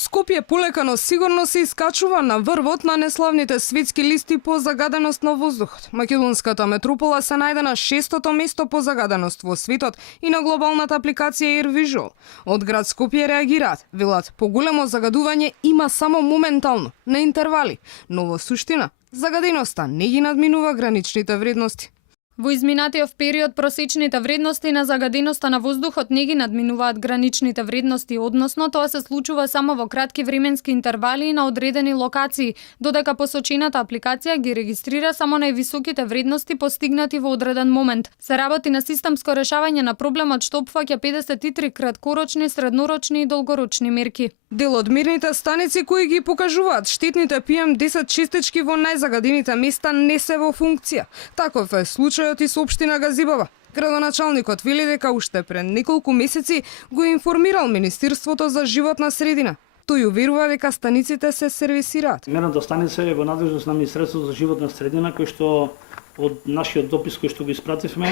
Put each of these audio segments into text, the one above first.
Скопје полека но сигурно се искачува на врвот на неславните светски листи по загаденост на воздухот. Македонската метропола се најде на 6-то место по загаденост во светот и на глобалната апликација AirVisual. Од град Скопје реагираат, велат, поголемо загадување има само моментално, на интервали, но во суштина загаденоста не ги надминува граничните вредности. Во изминатиот период просечните вредности на загаденоста на воздухот не ги надминуваат граничните вредности, односно тоа се случува само во кратки временски интервали и на одредени локации, додека посочената апликација ги регистрира само највисоките вредности постигнати во одреден момент. Се работи на системско решавање на проблемот што опфаќа 53 краткорочни, среднорочни и долгорочни мерки. Дел од мерните станици кои ги покажуваат штетните PM10 честички во најзагадените места не се во функција. Таков е случајот и со општина Газибаба. Градоначалникот вели дека уште пред неколку месеци го информирал Министерството за животна средина. Тој уверува дека станиците се сервисираат. Мерната станица е во надлежност на Министерството за животна средина, кој што од нашиот допис кој што го испративме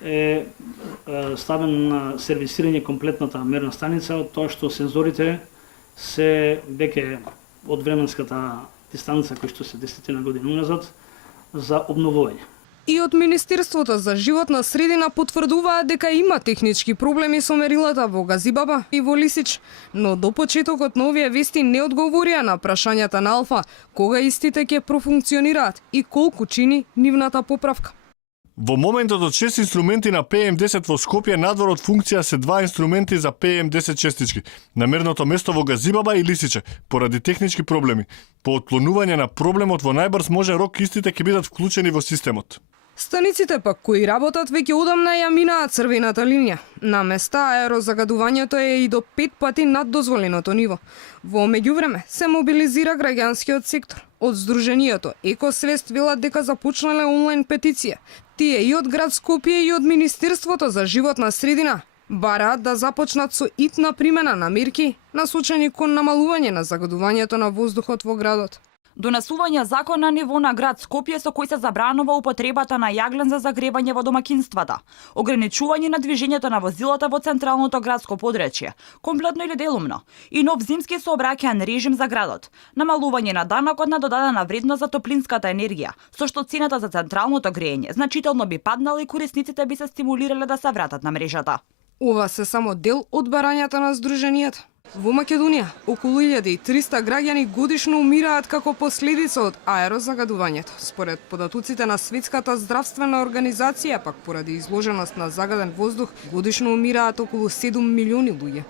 е ставен на сервисирање комплетната мерна станица, од тоа што сензорите се веќе од временската дистанца кој што се 10 години уназад за обновување. И од Министерството за животна средина потврдуваат дека има технички проблеми со мерилата во Газибаба и во Лисич, но до почетокот на овие вести не одговорија на прашањата на Алфа кога истите ќе профункционираат и колку чини нивната поправка. Во моментот од 6 инструменти на PM10 во Скопје надвор од функција се 2 инструменти за PM10 честички на мерното место во Газибаба и Лисиче поради технички проблеми. По отклонување на проблемот во најбрз можен рок истите ќе бидат вклучени во системот. Станиците пак кои работат веќе одамна ја минаат црвената линија. На места аерозагадувањето е и до 5 пати над дозволеното ниво. Во меѓувреме се мобилизира граѓанскиот сектор. Од Сдруженијето Екосвест велат дека започнале онлайн петиција. Тие и од град Скопје и од Министерството за животна средина бараат да започнат со итна примена на мерки насочени кон намалување на загадувањето на воздухот во градот. Донесување закон на ниво на град Скопје со кој се забранува употребата на јаглен за загревање во домакинствата, ограничување на движењето на возилата во централното градско подречје, комплетно или делумно, и нов зимски сообраќаен режим за градот, намалување на данокот на додадена вредност за топлинската енергија, со што цената за централното грејење значително би паднала и корисниците би се стимулирале да се вратат на мрежата. Ова се само дел од барањата на Сдруженијата. Во Македонија, околу 1300 граѓани годишно умираат како последица од аерозагадувањето. Според податоците на Светската здравствена организација, пак поради изложеност на загаден воздух, годишно умираат околу 7 милиони луѓе.